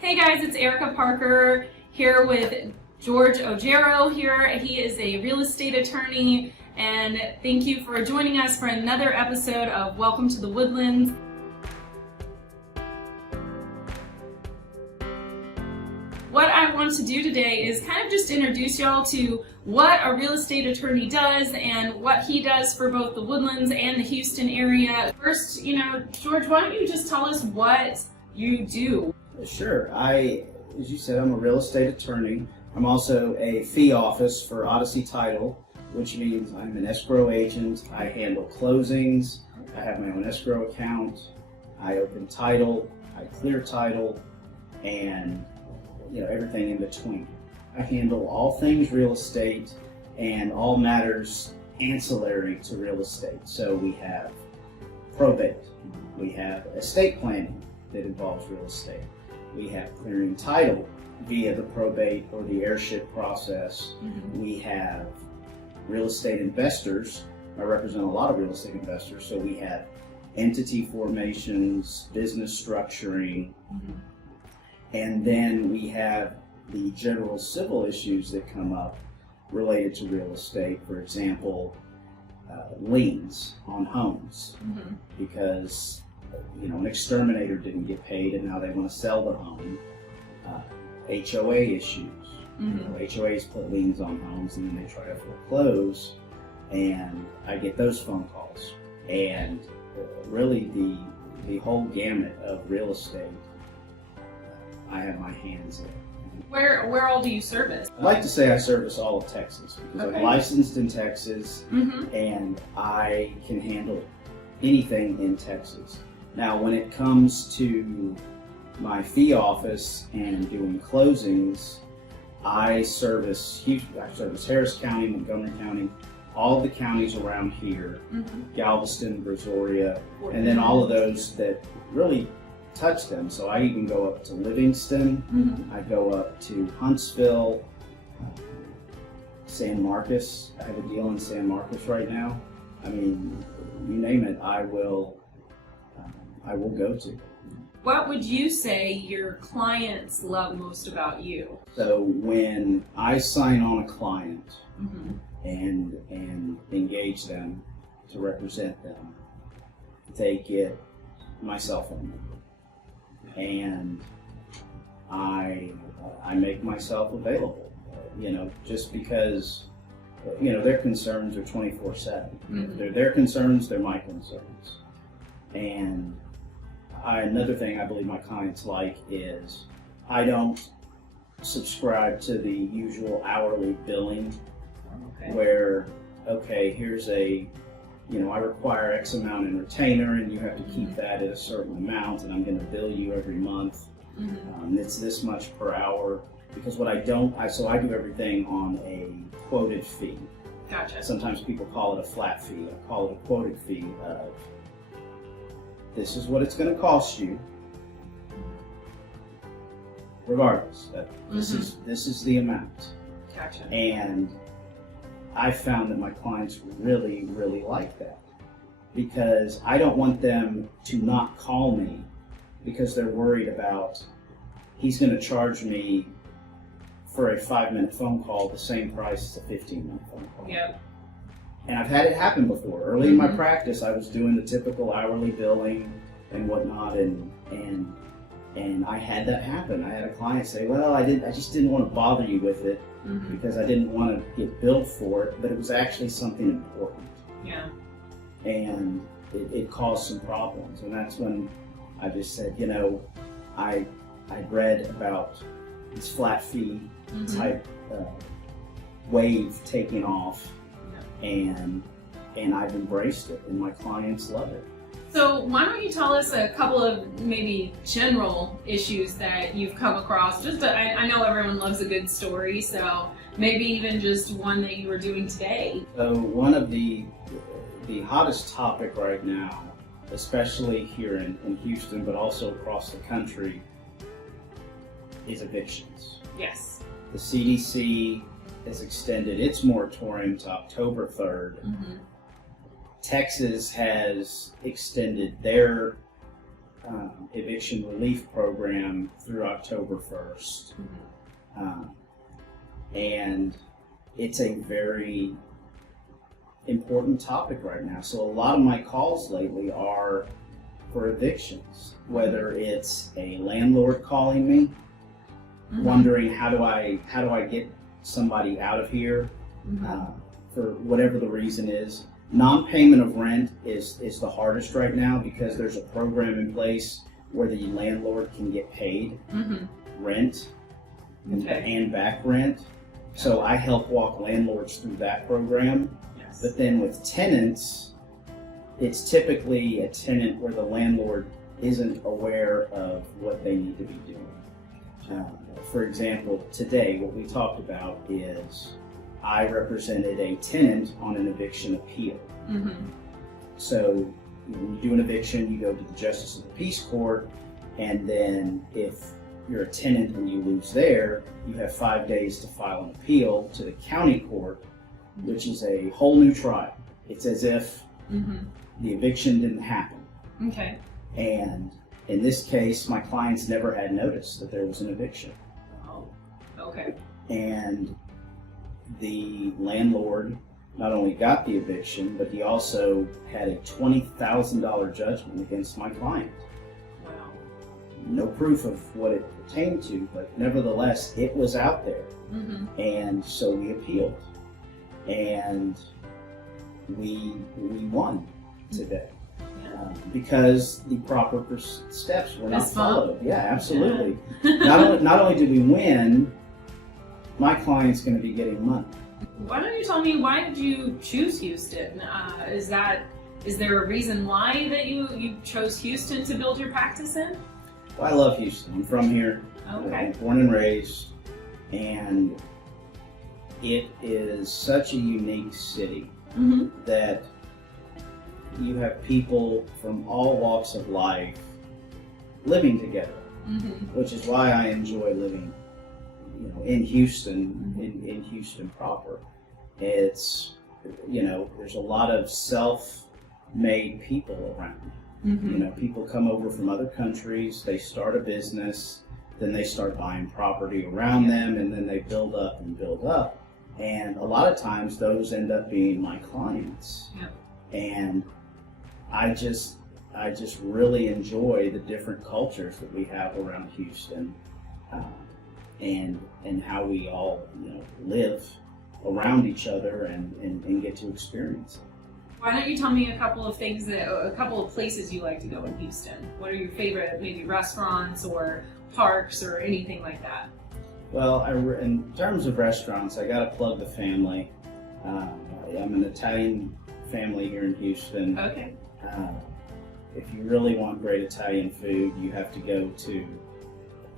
Hey guys, it's Erica Parker here with George Oggero here. He is a real estate attorney, and thank you for joining us for another episode of Welcome to the Woodlands. What I want to do today is kind of just introduce y'all to what a real estate attorney does and what he does for both the Woodlands and the Houston area. First, George, why don't you just tell us what you do? Sure. As you said, I'm a real estate attorney. I'm also a fee office for Odyssey Title, which means I'm an escrow agent. I handle closings. I have my own escrow account. I open title. I clear title, and everything in between. I handle all things real estate and all matters ancillary to real estate. So we have probate. We have estate planning that involves real estate. We have clearing title via the probate or the heirship process. We have real estate investors. I represent a lot of real estate investors, so we have entity formations, business structuring, and then we have the general civil issues that come up related to real estate. For example, liens on homes, because an exterminator didn't get paid and now they want to sell the home. HOA issues. HOAs put liens on homes and then they try to foreclose, and I get those phone calls. And really the whole gamut of real estate, I have my hands in. Where all do you service? I'd like to say I service all of Texas because I'm licensed in Texas, and I can handle anything in Texas. Now, when it comes to my fee office and doing closings, I service Houston, I service Harris County, Montgomery County, all the counties around here, Galveston, Brazoria, and then all of those that really touch them. So I even go up to Livingston, I go up to Huntsville, San Marcos. I have a deal in San Marcos right now. I mean, you name it, I will go to. What would you say your clients love most about you? So when I sign on a client and engage them to represent them, they get my cell phone number, and I make myself available. Just because their concerns are 24/7. They're their concerns, they're my concerns. And another thing I believe my clients like is I don't subscribe to the usual hourly billing where, here's I require X amount in retainer and you have to keep that at a certain amount and I'm going to bill you every month. It's this much per hour, because what I do everything on a quoted fee. Gotcha. Sometimes people call it a flat fee. I call it a quoted fee of, this is what it's going to cost you, regardless. This is the amount. Gotcha. And I found that my clients really, really like that, because I don't want them to not call me because they're worried about he's going to charge me for a 5-minute phone call the same price as a 15-minute phone call. Yep. And I've had it happen before. Early in my practice, I was doing the typical hourly billing and whatnot, and I had that happen. I had a client say, "Well, I just didn't want to bother you with it because I didn't want to get billed for it, but it was actually something important." Yeah. And it caused some problems, and that's when I just said, I read about this flat fee type wave taking off. And I've embraced it, and my clients love it. So why don't you tell us a couple of maybe general issues that you've come across? I know everyone loves a good story, so maybe even just one that you were doing today. So one of the hottest topic right now, especially here in Houston, but also across the country, is evictions. Yes. The CDC has extended its moratorium to October 3rd. Texas has extended their eviction relief program through October 1st. And it's a very important topic right now. So a lot of my calls lately are for evictions, whether it's a landlord calling me, wondering how do I get somebody out of here, for whatever the reason is. Non-payment of rent is the hardest right now because there's a program in place where the landlord can get paid rent and back rent. So I help walk landlords through that program. Yes. But then with tenants, it's typically a tenant where the landlord isn't aware of what they need to be doing. For example, today what we talked about is I represented a tenant on an eviction appeal. So when you do an eviction, you go to the Justice of the Peace Court, and then if you're a tenant and you lose there, you have 5 days to file an appeal to the county court, which is a whole new trial. It's as if the eviction didn't happen. Okay. And in this case, my clients never had noticed that there was an eviction. Oh, okay. And the landlord not only got the eviction, but he also had a $20,000 judgment against my client. Wow. No proof of what it pertained to, but nevertheless, it was out there. And so we appealed. And we won today. Because the proper steps were not followed. Yeah, absolutely. Not only did we win, my client's going to be getting money. Why don't you tell me, why did you choose Houston? Is there a reason why that you chose Houston to build your practice in? Well, I love Houston. I'm from here. Okay. Born and raised, and it is such a unique city that you have people from all walks of life living together, which is why I enjoy living, in Houston, in Houston proper. It's, there's a lot of self-made people around. People come over from other countries, they start a business, then they start buying property around them, and then they build up and build up. And a lot of times those end up being my clients. And I just really enjoy the different cultures that we have around Houston, and how we all live around each other and get to experience it. Why don't you tell me a couple of places you like to go in Houston? What are your favorite, maybe restaurants or parks or anything like that? Well, in terms of restaurants, I got to plug the family. I'm an Italian family here in Houston. Okay. If you really want great Italian food, you have to go to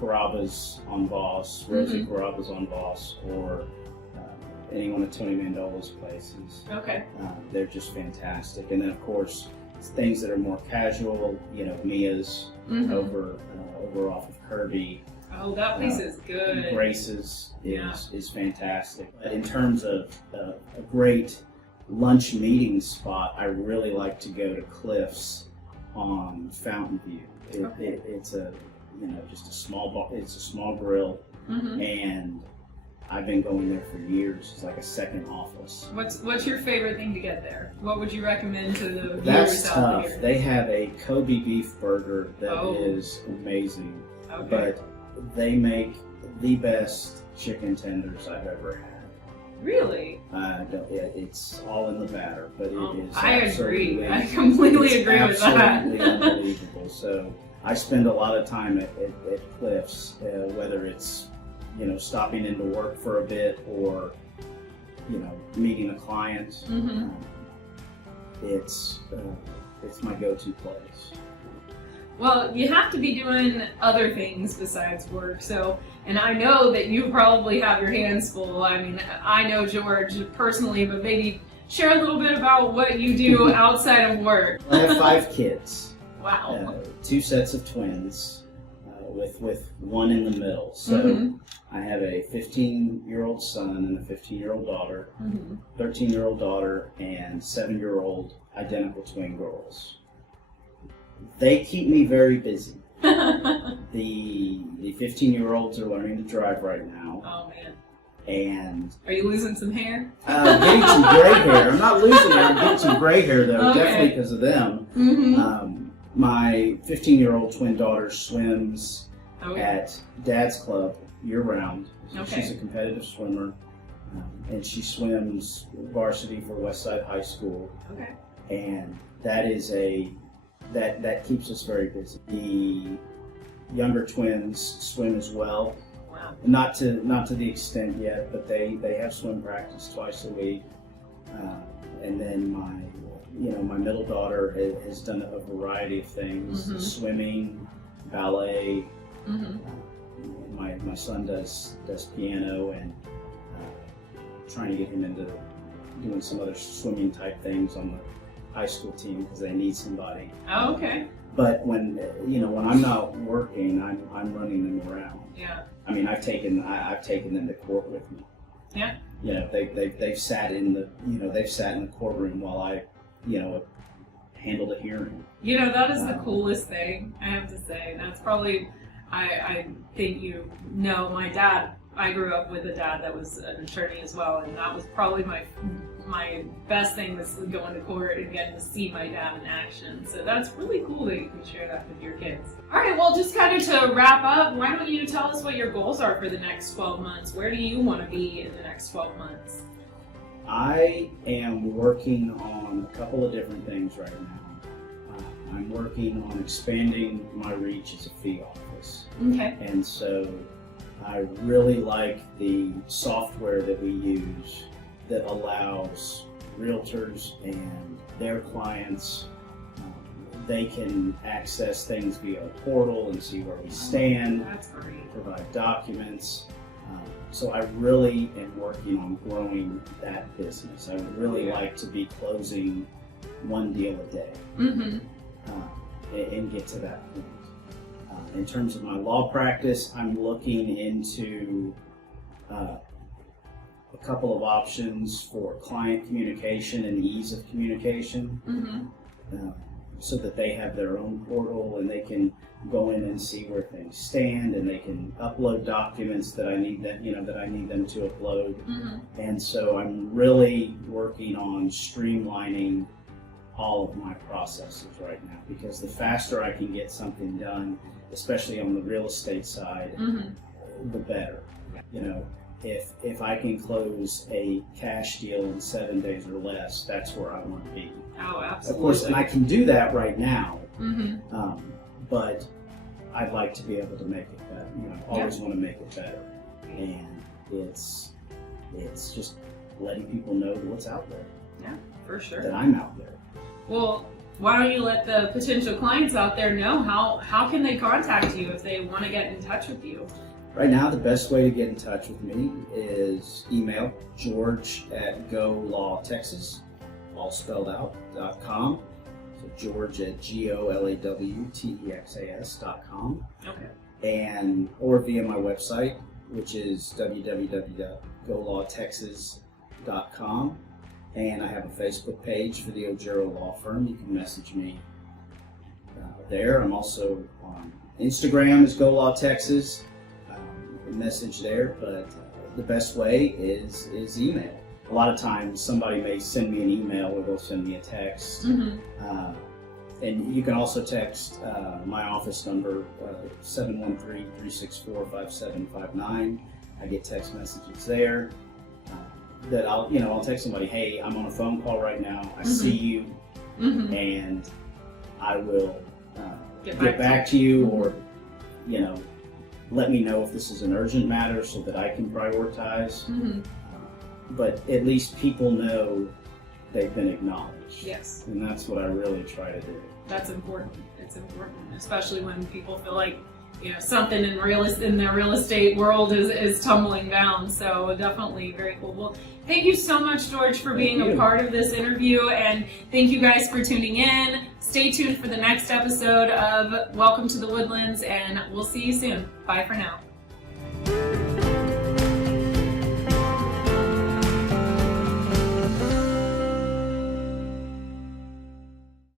Carrabba's on Voss, Rosie Carrabba's on Voss, or any one of Tony Mandola's places. Okay. They're just fantastic. And then, of course, things that are more casual, Mia's over off of Kirby. Oh, that place is good. Grace's is fantastic. But in terms of a great lunch meeting spot, I really like to go to Cliff's on Fountain View. It's a just a small bar. It's a small grill, and I've been going there for years. It's like a second office. What's your favorite thing to get there? What would you recommend to the viewers That's out tough. there? They have a Kobe beef burger that is amazing, but they make the best chicken tenders I've ever had. Really? It's all in the batter, but it is. I agree. I completely agree with that. Absolutely unbelievable. So I spend a lot of time at Cliff's, whether it's stopping into work for a bit or meeting a client. It's my go-to place. Well, you have to be doing other things besides work, and I know that you probably have your hands full. I mean, I know George personally, but maybe share a little bit about what you do outside of work. I have 5 kids. Wow. 2 sets of twins, with one in the middle. So I have a 15-year-old son and a 15-year-old daughter, 13-year-old daughter, and 7-year-old identical twin girls. They keep me very busy. The 15-year-olds are learning to drive right now. Oh man. And Are you losing some hair? getting some gray hair. I'm not losing it. I'm getting some gray hair though, Okay. definitely because of them. Mm-hmm. My 15-year-old twin daughter swims Okay. at Dad's Club year-round. Okay. She's a competitive swimmer, and she swims varsity for Westside High School. Okay. And that is that keeps us very busy. The younger twins swim as well. Wow. Not to the extent yet, but they have swim practice twice a week. And then my middle daughter has done a variety of things: Mhm. swimming, ballet. Mm-hmm. My son does piano, and trying to get him into doing some other swimming type things on the high school team because they need somebody. Oh, okay. But when I'm not working, I'm running them around. Yeah. I mean, I've taken them to court with me. Yeah. You know, they've sat in the courtroom while I, handled a hearing. You know, that is the coolest thing, I have to say. That's probably, I think my dad, I grew up with a dad that was an attorney as well, and that was probably my best thing, was going to court and getting to see my dad in action. So that's really cool that you can share that with your kids. All right, well, just kind of to wrap up, why don't you tell us what your goals are for the next 12 months? Where do you want to be in the next 12 months? I am working on a couple of different things right now. I'm working on expanding my reach as a fee office. Okay. And so I really like the software that we use that allows realtors and their clients, they can access things via a portal and see where we stand. That's great. Provide documents. So I really am working on growing that business. I would really like to be closing one deal a day. Mm-hmm. And get to that point. In terms of my law practice, I'm looking into a couple of options for client communication and ease of communication, so that they have their own portal and they can go in and see where things stand, and they can upload documents that I need them to upload. And so I'm really working on streamlining all of my processes right now, because the faster I can get something done, especially on the real estate side, the better. If I can close a cash deal in 7 days or less, that's where I want to be. Oh, absolutely. Of course, and I can do that right now, Mm-hmm. but I'd like to be able to make it better. I always want to make it better, and it's just letting people know what's out there. Yeah, for sure. That I'm out there. Well, why don't you let the potential clients out there know how can they contact you if they want to get in touch with you? Right now, the best way to get in touch with me is email george@golawtexas, all spelled out, .com. So george@golawtexas.com. Okay. Or via my website, which is www.golawtexas.com. And I have a Facebook page for the Oggero Law Firm. You can message me there. I'm also on Instagram as Go Law Texas. You can message there, but the best way is email. A lot of times somebody may send me an email or they'll send me a text. And you can also text my office number, 713-364-5759. I get text messages there. That I'll text somebody, hey, I'm on a phone call right now. I see you, and I will get back to you, or let me know if this is an urgent matter so that I can prioritize. But at least people know they've been acknowledged. Yes. And that's what I really try to do. That's important. It's important, especially when people feel like something in their real estate world is tumbling down. So definitely very cool. Well, thank you so much, George, for being a part of this interview, and thank you guys for tuning in. Stay tuned for the next episode of Welcome to the Woodlands, and we'll see you soon. Bye for now.